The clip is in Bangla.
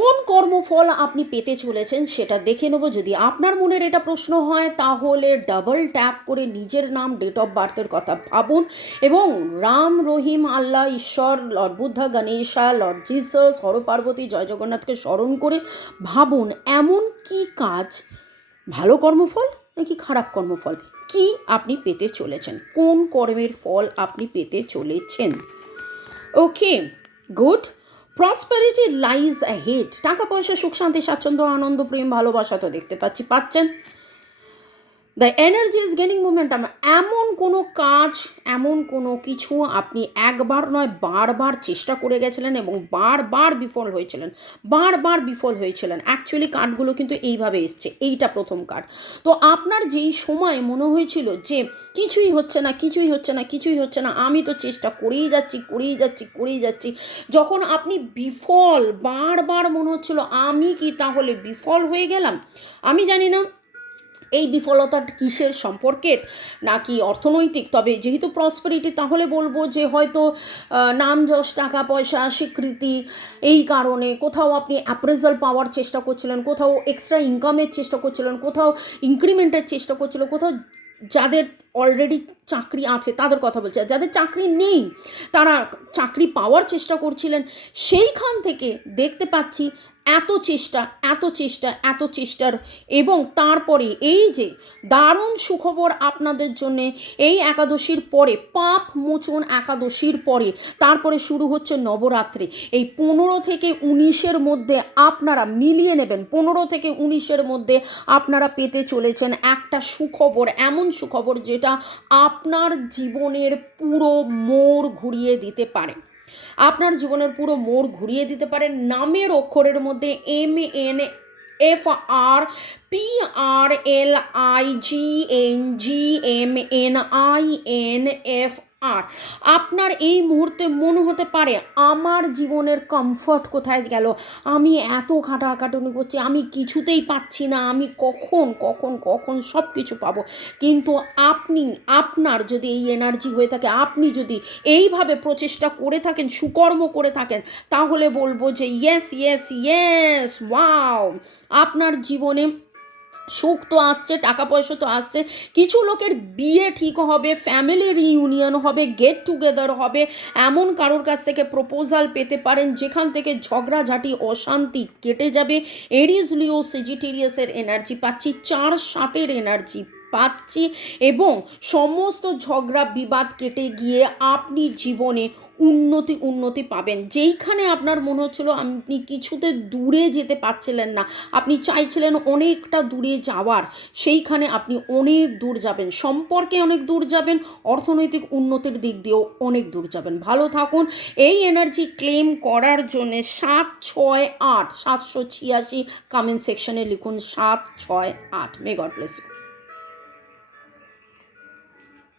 কোন কর্মফল আপনি পেতে চলেছেন সেটা দেখে নেব। যদি আপনার মনের এটা প্রশ্ন হয় তাহলে ডাবল ট্যাপ করে নিজের নাম, ডেট অফ বার্থের কথা ভাবুন এবং রাম, রহিম, আল্লাহ, ঈশ্বর, lord Buddha, Ganesha, lord Jesus, Har Parvati, জয় জগন্নাথকে স্মরণ করে ভাবুন এমন কি কাজ, ভালো কর্মফল নাকি খারাপ কর্মফল, কি আপনি পেতে চলেছেন, কোন কর্মের ফল আপনি পেতে চলেছেন। ওকে, গুড। প্রসপারিটি লাইজ অ্যাহেড, টাকা পয়সা, সুখ শান্তি, স্বাচ্ছন্দ্য, আনন্দ, প্রেম, ভালোবাসা তো দেখতে পাচ্ছেন। The energy is gaining momentum, এমন কোনো কাজ, এমন কোনো কিছু আপনি একবার নয় বারবার চেষ্টা করে গেছিলেন এবং বারবার বিফল হয়েছিলেন। অ্যাকচুয়ালি কার্ডগুলো কিন্তু এইভাবে এসছে, এইটা প্রথম কার্ড। তো আপনার যেই সময় মনে হয়েছিল যে কিছুই হচ্ছে না, আমি তো চেষ্টা করেই যাচ্ছি, যখন আপনি বিফল, বারবার মনে হচ্ছিল আমি কি তাহলে বিফল হয়ে গেলাম। আমি জানি না এই বিফলতাটা কিসের সম্পর্কের, নাকি অর্থনৈতিক। তবে যেহেতু প্রসপারিটি, তাহলে বলবো যে হয়তো নাম, যশ, টাকা পয়সা, স্বীকৃতি, এই কারণে কোথাও আপনি অ্যাপ্রেজাল পাওয়ার চেষ্টা করছিলেন, কোথাও এক্সট্রা ইনকামের চেষ্টা করছিলেন, কোথাও ইনক্রিমেন্টের চেষ্টা করছিলেন, কোথাও যাদের অলরেডি চাকরি আছে তাদের কথা বলছে, যাদের চাকরি নেই তারা চাকরি পাওয়ার চেষ্টা করছিলেন। সেইখান থেকে দেখতে পাচ্ছি এত চেষ্টার এবং তারপরে এই যে দারুণ সুখবর আপনাদের জন্যে, এই একাদশীর পরে, পাপ মোচন একাদশীর পরে তারপরে শুরু হচ্ছে নবরাত্রি। এই 15 থেকে 19-এর মধ্যে আপনারা মিলিয়ে নেবেন, 15 থেকে 19-এর মধ্যে আপনারা পেতে চলেছেন একটা সুখবর, এমন সুখবর যেটা আপনার জীবনের পুরো মোড় ঘুরিয়ে দিতে পারে। নামের অক্ষরের মধ্যে MANFRPRLIGNGMNINFR। আপনার এই মুহূর্তে মনে হতে পারে আমার জীবনের কমফর্ট কোথায় গেল, আমি এত খাটাখাটুনি করছি, আমি কিছুতেই পাচ্ছি না, আমি কখন সব কিছু পাবো। কিন্তু আপনার যদি এই এনার্জি হয়ে থাকে, আপনি যদি এইভাবে প্রচেষ্টা করে থাকেন, সুকর্ম করে থাকেন, তাহলে বলবো যে ইয়েস, ওয়াও, আপনার জীবনে সুখ তো আসছে, টাকা পয়সা তো আসছে, কিছু লোকের বিয়ে ঠিক হবে, ফ্যামিলি রিইউনিয়ন হবে, গেট টুগেদার হবে, এমন কারোর কাছ থেকে প্রপোজাল পেতে পারেন যেখান থেকে ঝগড়াঝাটি, অশান্তি কেটে যাবে। এরিস, লিও, সেজিটেরিয়াসের এনার্জি পাচ্ছি, 4-7-এর এনার্জি পাচ্ছি এবং সমস্ত ঝগড়া বিবাদ কেটে গিয়ে আপনি জীবনে উন্নতি পাবেন। যেইখানে আপনার মনে হচ্ছিল আপনি কিছুতে দূরে যেতে পারছিলেন না, আপনি চাইছিলেন অনেকটা দূরে যাওয়ার, সেইখানে আপনি অনেক দূর যাবেন, সম্পর্কে অনেক দূর যাবেন, অর্থনৈতিক উন্নতির দিক দিয়েও অনেক দূর যাবেন। ভালো থাকুন। এই এনার্জি ক্লেম করার জন্য 768 786 কমেন্ট সেকশনে লিখুন 768। May god bless you.